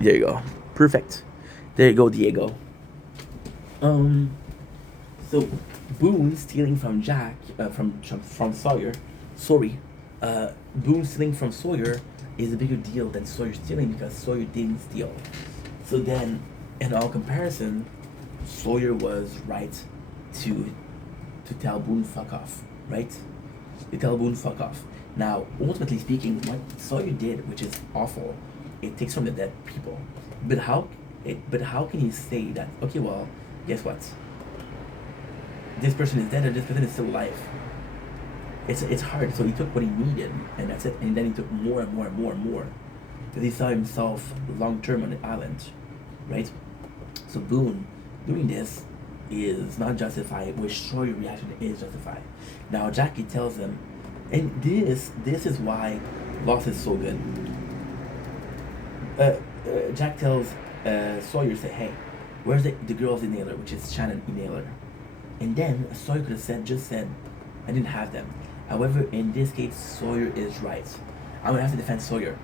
There you go. Perfect. There you go, Diego. Um. So, Boone stealing from Jack, from Sawyer. Sorry, Boone stealing from Sawyer is a bigger deal than Sawyer stealing because Sawyer didn't steal. So then, in all comparison, Sawyer was right to to tell Boone fuck off, right? To tell Boone fuck off. Now, ultimately speaking, what Sawyer did, which is awful, it takes from the dead people. But how can you say that? Okay, well, guess what? This person is dead or this person is still alive. It's hard. So he took what he needed, and that's it. And then he took more and more and more and more, because he saw himself long term on the island, right? So Boone doing this is not justified. Which Sawyer reaction is justified. Now Jackie tells him, and this is why Lost is so good. Jack tells Sawyer, say, hey, where's the girl's inhaler, which is Shannon inhaler? And then Sawyer could have just said, I didn't have them. However, in this case, Sawyer is right. I'm gonna have to defend Sawyer.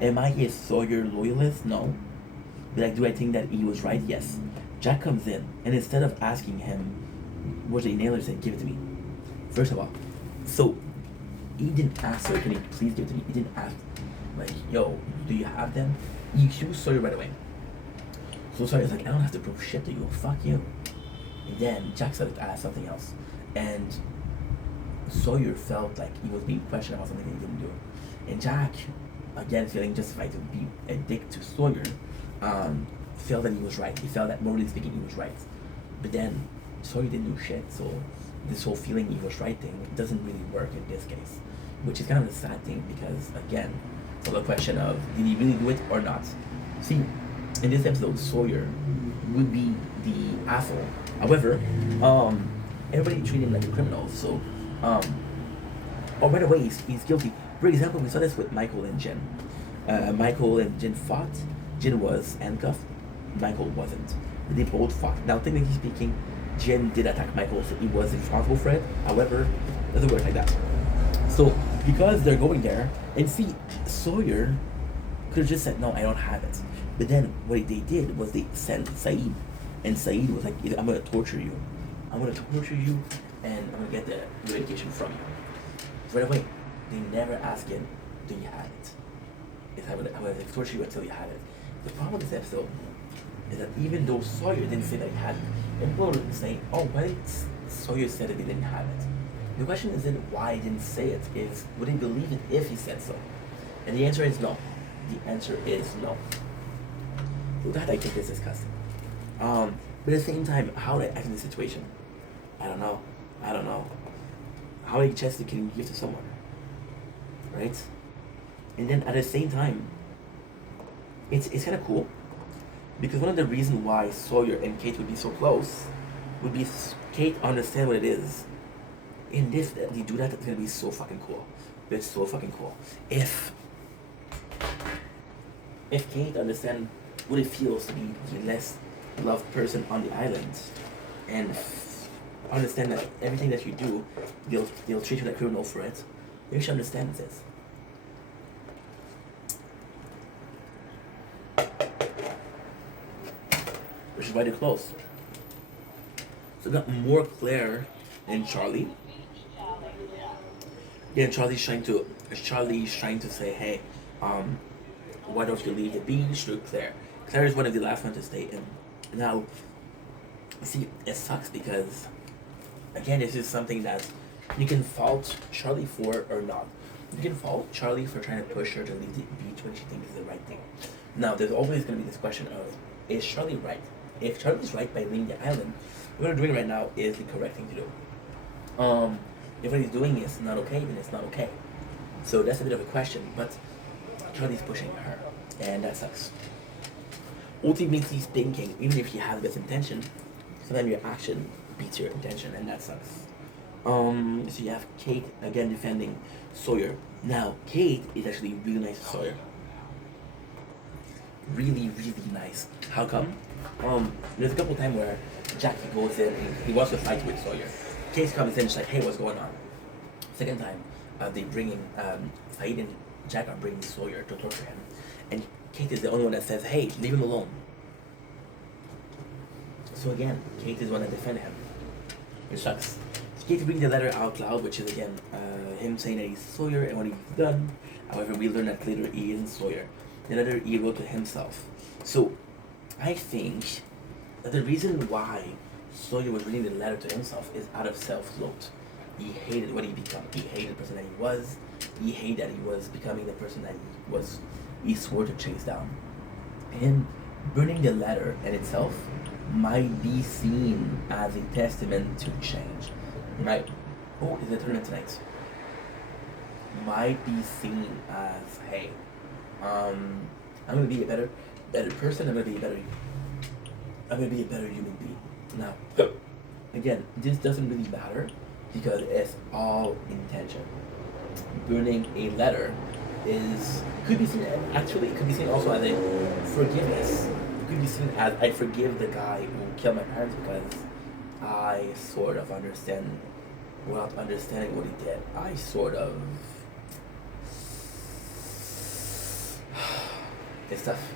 Am I a Sawyer loyalist? No. But like, do I think that he was right? Yes. Jack comes in, and instead of asking him, where's the inhaler, said, give it to me. First of all, so he didn't ask Sawyer, can you please give it to me? He didn't ask, like, yo, do you have them? He chose Sawyer right away. So Sawyer's like, I don't have to prove shit to you. Fuck you. And then Jack started to ask something else. And Sawyer felt like he was being questioned about something that he didn't do. And Jack, again feeling justified to be a dick to Sawyer, felt that he was right. He felt that, morally speaking, he was right. But then Sawyer didn't do shit, so this whole feeling he was right thing doesn't really work in this case. Which is kind of a sad thing because, again, it's all a question of, did he really do it or not? See, in this episode, Sawyer would be the asshole. However, everybody treated him like a criminal, so, oh, by the way, he's guilty. For example, we saw this with Michael and Jen. Michael and Jen fought. Jen was handcuffed. Michael wasn't. They both fought. Now, technically speaking, Jen did attack Michael, so he was responsible for it. However, it doesn't work like that. So, because they're going there, and see, Sawyer could have just said, no, I don't have it. But then what they did was they sent Saeed. And Saeed was like, I'm going to torture you. I'm going to torture you, and I'm going to get the medication from you. Right away, they never ask him, do you have it? It's I'm going to torture you until you have it. The problem with this episode is that even though Sawyer didn't say that he had it, and people were saying, oh, why did Sawyer say that he didn't have it? The question isn't why he didn't say it, is would he believe it if he said so? And the answer is no. The answer is no. So that I think is disgusting. But at the same time, how would I act in this situation? I don't know. How many chances can you give to someone? Right? And then at the same time, it's kind of cool. Because one of the reasons why Sawyer and Kate would be so close would be Kate understand what it is. In this, they do that, it's going to be so fucking cool. It's so fucking cool. If Kate understand what it feels to be the less loved person on the island, and understand that everything that you do, they'll treat you like a criminal for it, maybe she understands this. Which is why they're close. So got more Claire than Charlie. Yeah, Charlie's trying to say, hey, why don't you leave the beach to Claire? Claire is one of the last ones to stay in. Now, see, it sucks because, again, this is something that you can fault Charlie for or not. You can fault Charlie for trying to push her to leave the beach when she thinks it's the right thing. Now, there's always going to be this question of, is Charlie right? If Charlie's right by leaving the island, what we're doing right now is the correct thing to do. If what he's doing is not okay, then it's not okay. So that's a bit of a question, but Charlie's pushing her, and that sucks. Ultimately thinking, even if you have the best intention, sometimes your action beats your intention, and that sucks. So you have Kate again defending Sawyer. Now, Kate is actually really nice to Sawyer. Really, really nice. How come? There's a couple times where Jackie goes in and he wants to fight with Sawyer. Kate comes in and she's like, hey, what's going on? Second time, they bring in Saeed and Jack are bringing Sawyer to torture him. And Kate is the only one that says, hey, leave him alone. So again, Kate is the one that defended him, which sucks. Kate reading the letter out loud, which is again him saying that he's Sawyer and what he's done. However, we learn that later he isn't Sawyer. The letter he wrote to himself. So I think that the reason why Sawyer was reading the letter to himself is out of self-loath. He hated what he became. He hated the person that he was. He hated that he was becoming the person that he swore to chase down. Him burning the letter in itself might be seen as a testament to change. Right? Oh, is the tournament tonight? Might be seen as, hey, I'm gonna be a better person. I'm gonna be a better human being. Now, again, this doesn't really matter because it's all intention. Burning a letter could be seen also as a forgiveness. It could be seen as I forgive the guy who killed my parents because I sort of understand without understanding what he did. I sort of it's tough.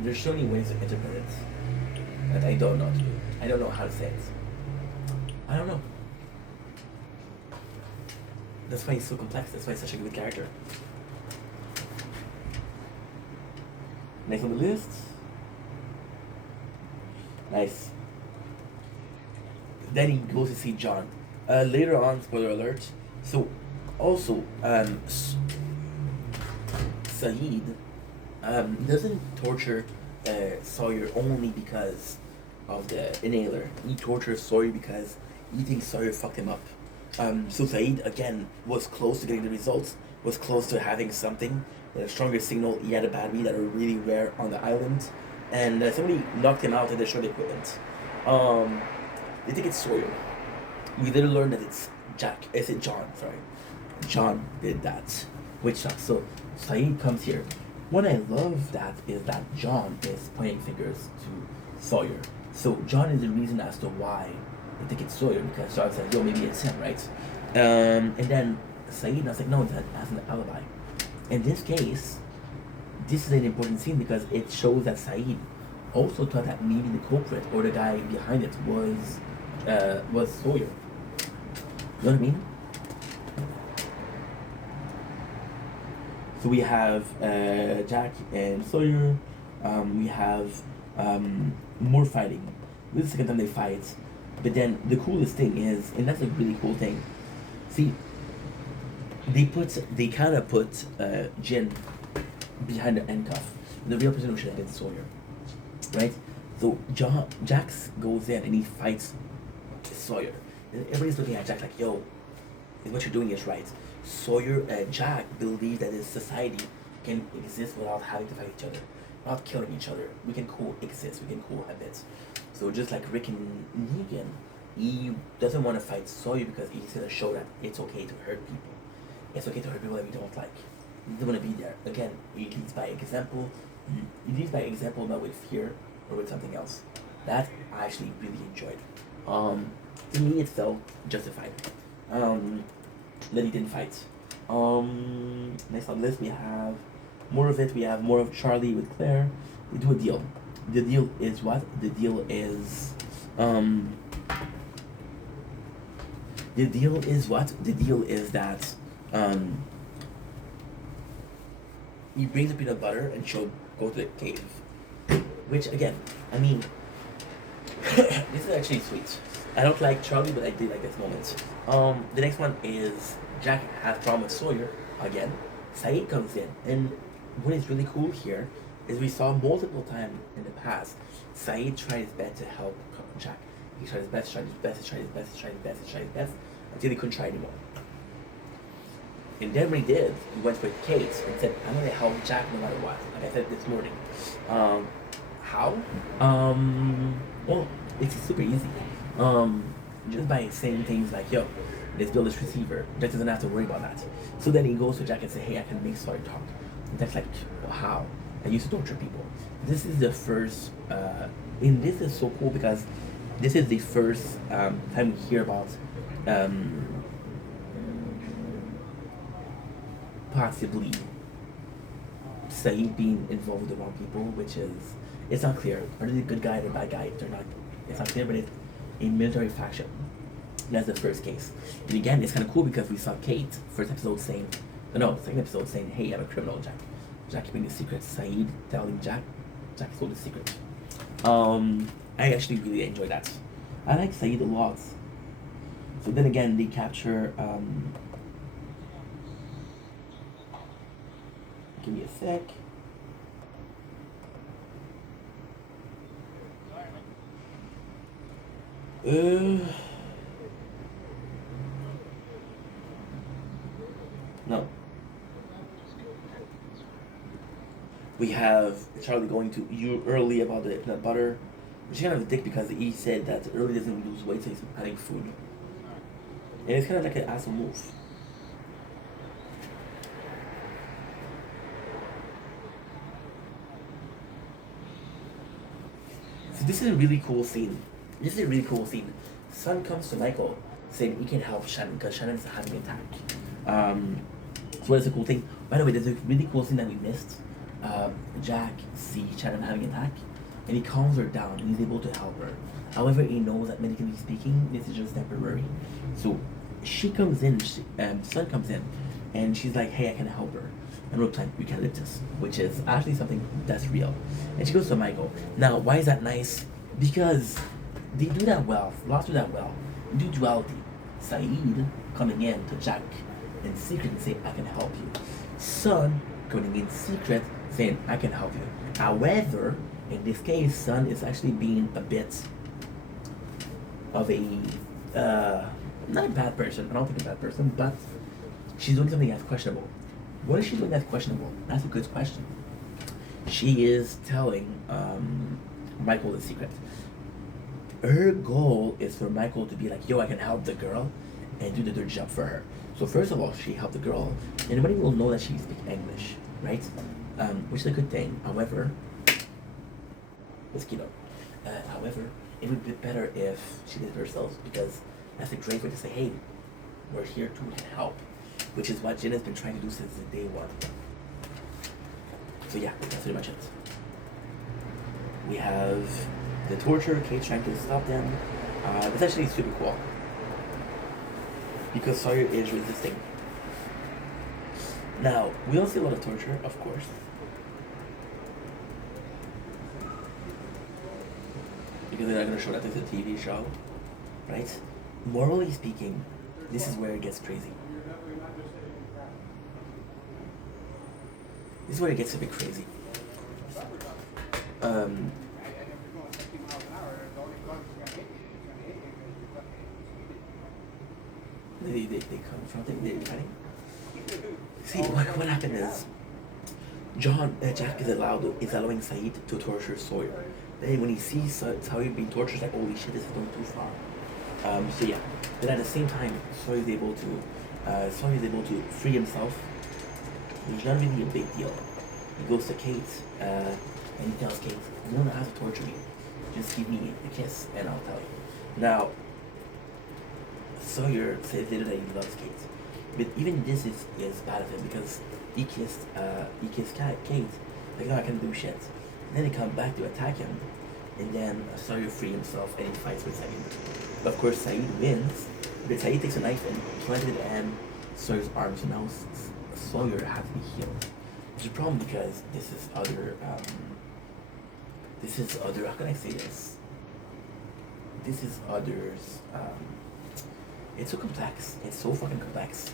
There's so many ways to interpret it that I don't know how to do. I don't know how to say it. I don't know. That's why he's so complex. That's why he's such a good character. Next on the list. Nice. Then he goes to see John. Later on, spoiler alert. So, also, Saeed doesn't torture Sawyer only because of the inhaler. He tortures Sawyer because he thinks Sawyer fucked him up. So Saeed again was close to getting the results, was close to having something, a stronger signal. He had a battery that are really rare on the island, and somebody knocked him out and they showed the equipment. They think it's Sawyer. We later learned that it's Jack. Is it John? Sorry, John did that, which sucks. So Saeed comes here. What I love that is that John is pointing fingers to Sawyer. So John is the reason as to why they think it's Sawyer, because John said, yo, maybe it's him, right? And then Saeed was like, no, it has an alibi. In this case, this is an important scene because it shows that Saeed also thought that maybe the culprit or the guy behind it was Sawyer. You know what I mean? So we have Jack and Sawyer. We have more fighting. This is the second time they fight. But then the coolest thing is, and that's a really cool thing. See, they kind of put Jin behind the handcuff. The real person who should have been Sawyer, right? So Jax goes in and he fights Sawyer. And everybody's looking at Jack like, yo, what you're doing is right. Sawyer and Jack believe that this society can exist without having to fight each other, without killing each other. We can coexist, we can cohabit. So just like Rick and Negan, he doesn't want to fight Sawyer because he's going to show that it's okay to hurt people. It's okay to hurt people that we don't like. He doesn't want to be there. Again, he leads by example. He leads by example, not with fear or with something else. That I actually really enjoyed. To me, it felt justified. That he didn't fight. Next on the list we have more of it. We have more of Charlie with Claire. They do a deal. The deal is what? The deal is what? The deal is that he brings the peanut butter and she'll go to the cave. Which again, I mean this is actually sweet. I don't like Charlie, but I did like this moment. The next one is Jack has a problem with Sawyer again. Saeed comes in, and what is really cool here is we saw multiple times in the past Saeed tried his best to help Jack. He tried his best, until he couldn't try anymore. And then when he did, he went with Kate and said, I'm gonna help Jack no matter what. Like I said this morning. How? Well, it's super easy. Just by saying things like, yo, let's build this receiver. Jack doesn't have to worry about that. So then he goes to Jack and says, hey, I can make Sawyer talk. And Jack's like, well, how? I used to torture people. This is the first, and this is so cool because this is the first time we hear about possibly Saeed being involved with the wrong people, which is, it's not clear. Are they the good guy or the bad guy? They're not. It's not clear, but it's a military faction. That's the first case. And again, it's kind of cool because we saw Kate first episode saying, no, second episode saying, "Hey, I'm a criminal, Jack." Jack keeping the secret. Saeed telling Jack told the secret. I actually really enjoy that. I like Saeed a lot. So then again, they capture. Give me a sec. No. We have Charlie going to you early about the peanut butter. Which is kind of a dick because he said that early doesn't lose weight, so he's adding food. And it's kind of like an asshole move. So this is a really cool scene. Sun comes to Michael saying he can help Shannon because Shannon's having an attack. So that's a cool thing. By the way, there's a really cool scene that we missed. Jack sees Shannon having an attack and he calms her down and he's able to help her. However, he knows that medically speaking, this is just temporary. So she comes in, Sun comes in, and she's like, "Hey, I can help her." And we're playing eucalyptus, which is actually something that's real. And she goes to Michael. Now, why is that nice? Because they do that well. Lots do that well. Do duality. Saeed coming in to Jack in secret and saying, "I can help you." Sun coming in secret saying, "I can help you." However, in this case, Sun is actually being a bit of a not a bad person. I don't think a bad person, but she's doing something that's questionable. What is she doing that's questionable? That's a good question. She is telling Michael the secret. Her goal is for Michael to be like, "Yo, I can help the girl," and do the dirty job for her. So first of all, she helped the girl. Anybody will know that she speaks English, right? Which is a good thing. However, let's keep up. However, it would be better if she did it herself because that's a great way to say, "Hey, we're here too, we can help," which is what Jen has been trying to do since day one. So yeah, that's pretty much it. We have the torture, Kate trying to stop them. It's actually super cool because Sawyer is resisting. Now, we don't see a lot of torture, of course. Because they're not going to show that it's a TV show, right? Morally speaking, this is where it gets crazy. This is where it gets a bit crazy. They confronting, they're fighting. See, what happened is, Jack is allowing Saeed to torture Sawyer. Then when he sees Sawyer being tortured, he's like, "Holy shit, this is going too far." So yeah. Then at the same time, Sawyer is able to free himself, which is not really a big deal. He goes to Kate, and he tells Kate, "You don't have to torture me. Just give me a kiss, and I'll tell you." Now, Sawyer says later that he loves Kate, but even this is bad of him because he kissed Kate. Like, "No, I can't do shit." And then they come back to attack him, and then Sawyer frees himself and he fights with Saeed. Of course, Saeed wins, but Saeed takes a knife and plunges it in Sawyer's arm. So now Sawyer has to be healed. It's a problem because this is other. How can I say this? This is others. It's so complex. It's so fucking complex.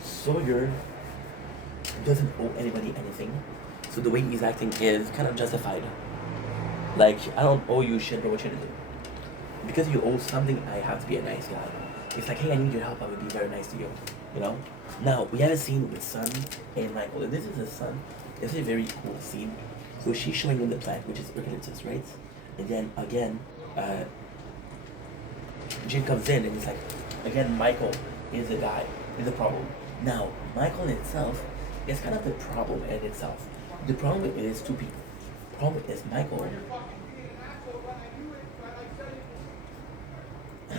Sawyer doesn't owe anybody anything, so the way he's acting is kind of justified. Like, "I don't owe you shit, but what you gonna do? Because you owe something, I have to be a nice guy." It's like, "Hey, I need your help, I would be very nice to you," you know? Now, we have a scene with Sun and Michael, and this is his son. It's a very cool scene. So she's showing him the plant, which is eucalyptus, right? And then, again, Jin comes in, and he's like, again, Michael is the guy, is the problem. Now, Michael in itself is kind of the problem in itself. The problem is two people. The problem is Michael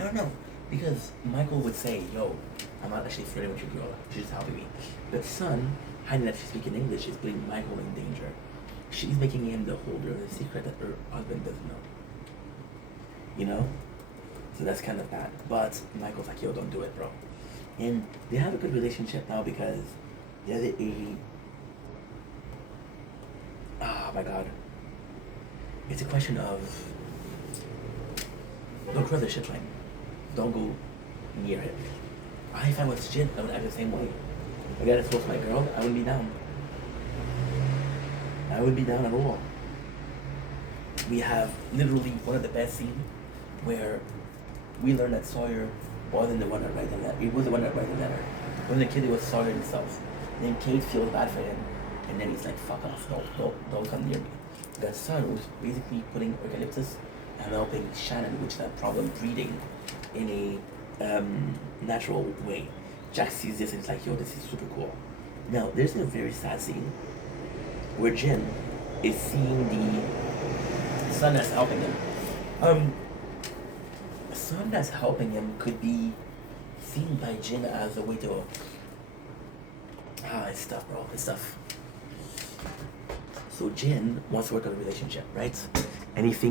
don't know. Because Michael would say, yo, I'm not actually flirting with your girl. She's just helping me. But Sun, hiding that she's speaking English, is putting Michael in danger. She's making him the holder of the secret that her husband doesn't know. You know? So that's kind of bad. But Michael's like, yo, don't do it, bro. And they have a good relationship now because there's oh my god. It's a question of don't cross the ship line. Don't go near it. If I was Jin, I would act the same way. I gotta support my girl, I wouldn't be down. I wouldn't be down at all. We have literally one of the best scenes where we learn that Sawyer wasn't the one that wrote the letter. He was the one that wrote the letter. When the kid, it was Sawyer himself. Then Kate feels bad for him, and then he's like, "Fuck off! Don't come near me." That Sun was basically putting eucalyptus and helping Shannon, which had problem breathing, in a natural way. Jack sees this and he's like, "Yo, this is super cool." Now, there's a very sad scene where Jin is seeing the Sun that's helping him. Sun that's helping him could be seen by Jin as a way to it's tough, bro. It's tough. So Jin wants to work on a relationship, right? Anything